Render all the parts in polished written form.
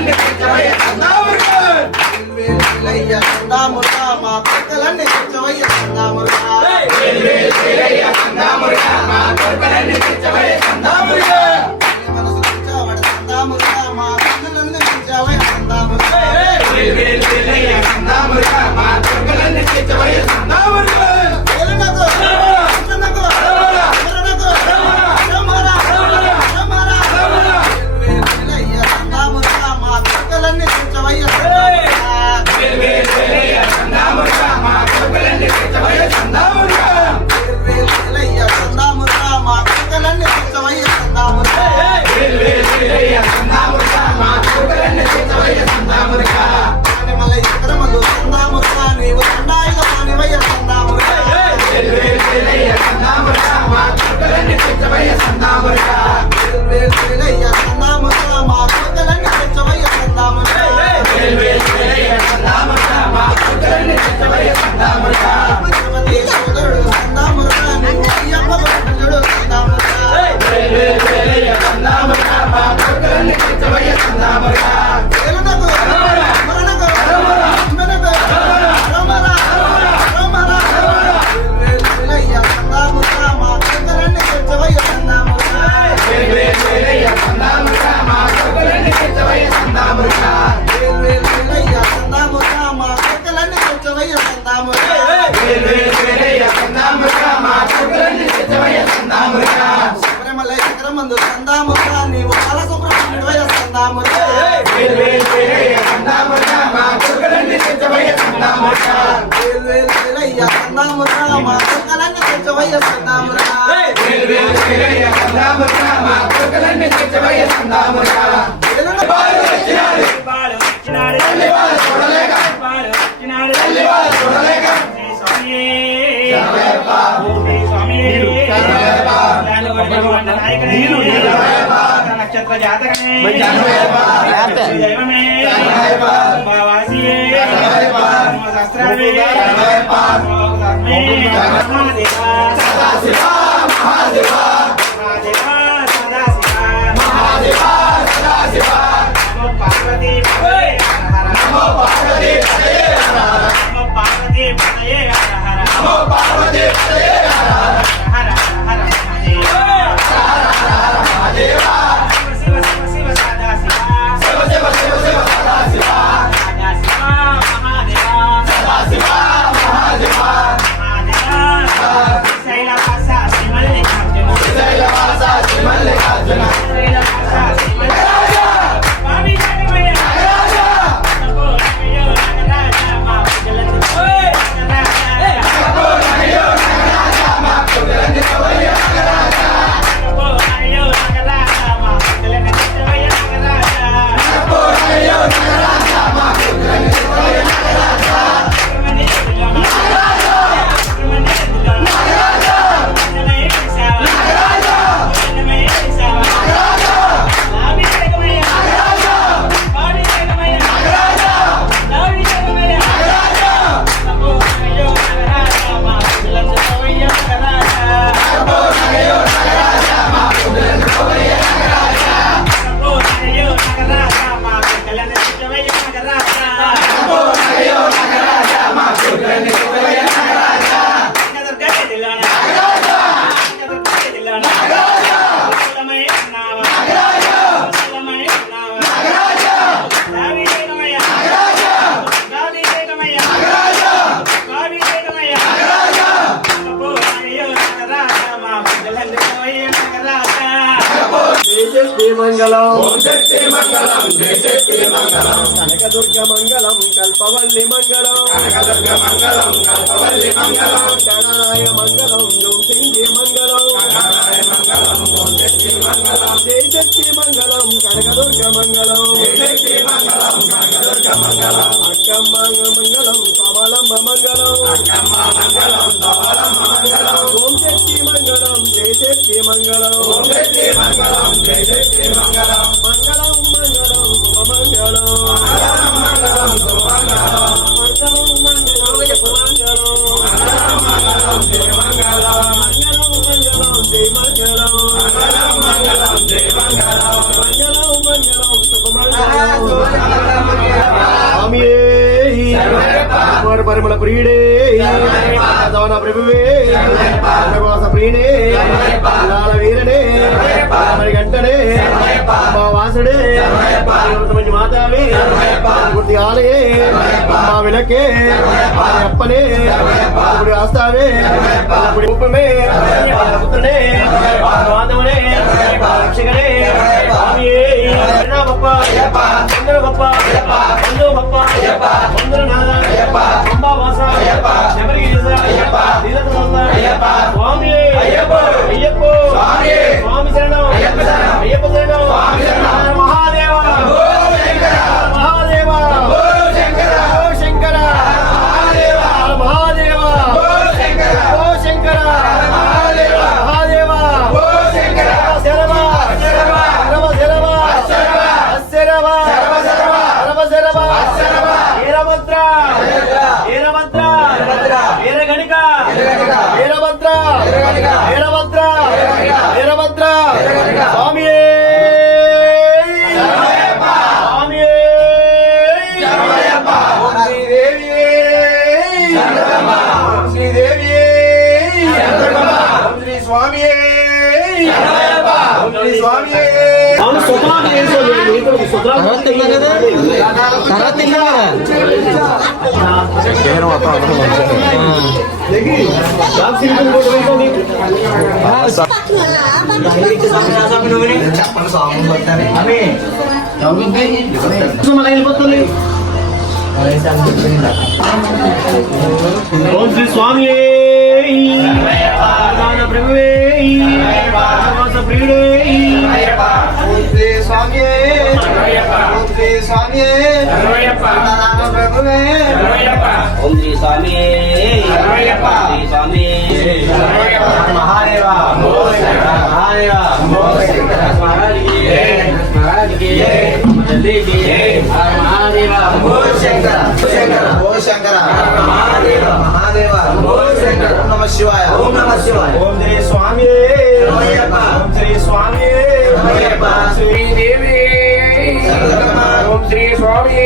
కోరికలన్నీ తీర్చవయ్య చందామురుగా వేలయ్య చందామురుగా మా కోరికలన్నీ తీర్చవయ్య చందామురుగా వేలయ్య చందామురుగా మా కోరికలన్నీ తీర్చవయ్య చందామురుగా మనసు తీర్చవడ చందామురుగా మా కన్నులన్నీ తీర్చవయ్య చందామురుగా వేలయ్య చందామురుగా మా కోరికలన్నీ తీర్చవయ్య చందామురుగా నక్షత్ర జాతకమే కనకదుర్గ మంగళం కల్పవల్లి మంగళం గణాయ మంగళం సింగి మంగళం జయ శక్తి మంగళం కనకదుర్గ మంగళం అక్కమ్మ మంగళం కమలంబ మంగళం ఓం శక్తి మంగళం జయ శక్తి మంగళం మంగళం మంగళం మంగళం శుభమంగళం మంగళం జయ మంగళం శుభమంగళం శర్వారి పరిమళ ప్రియుడే దవన ప్రభువే వనవాస ప్రియుడే లాల వీరనే మరి గంటనే మా వాసుడే మంచి మాతావే గుర్తి ఆలయే మా విలకే అప్పనే ఇప్పుడు ఆస్తావే ఇప్పుడు ఉపమే పుత్రనే మాధవనే రక్షకనే స్వామియే బప్ప చంద్ర బప్ప చంద్ర బప్ప చంద్రనాథ అంబావాస శబరిగిరి స్వామి అయ్యప్ప స్వామి శరణం అయ్యప్ప శరణం మహాదేవ మహాదేవ ఓ శంకర మహాదేవ ఓ శంకర మహాదేవ శరవ శరవ శరవ శరవ శరవ వీరభద్ర వీరభద్ర వీరగణిక వీరభద్ర వీరభద్ర వీరభద్ర స్వామి స్వామి శ్రీదేవి శ్రీ స్వామి స్వామి ఓం శ్రీ స్వామి ప్రభువే ప్రియుడే ఓం శ్రీ స్వామి ఓం శ్రీ స్వామి ప్రభువే ఓం శ్రీ స్వామి శ్రీ స్వామి మహాదేవ మహాదేవ మహాదేవ ఓ శంకర శంకర ఓ శంకర మహాదేవ మహాదేవ ఓ శంకర ఓం నమః శివాయ ఓం నమః శివాయ ఓం శ్రీ స్వామి ఓం శ్రీ స్వామి శ్రీదేవి ఓం శ్రీ స్వామి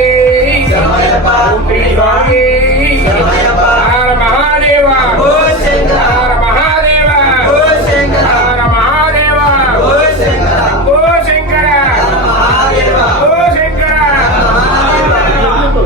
ఓం శ్రీ స్వామి హర మహాదేవ ఓ శంకర హర మహాదేవ ఓ శంకర హర మహాదేవ ఓ శంకర ఓ శంకర మహాదేవ ఓ శంకర మహాదేవ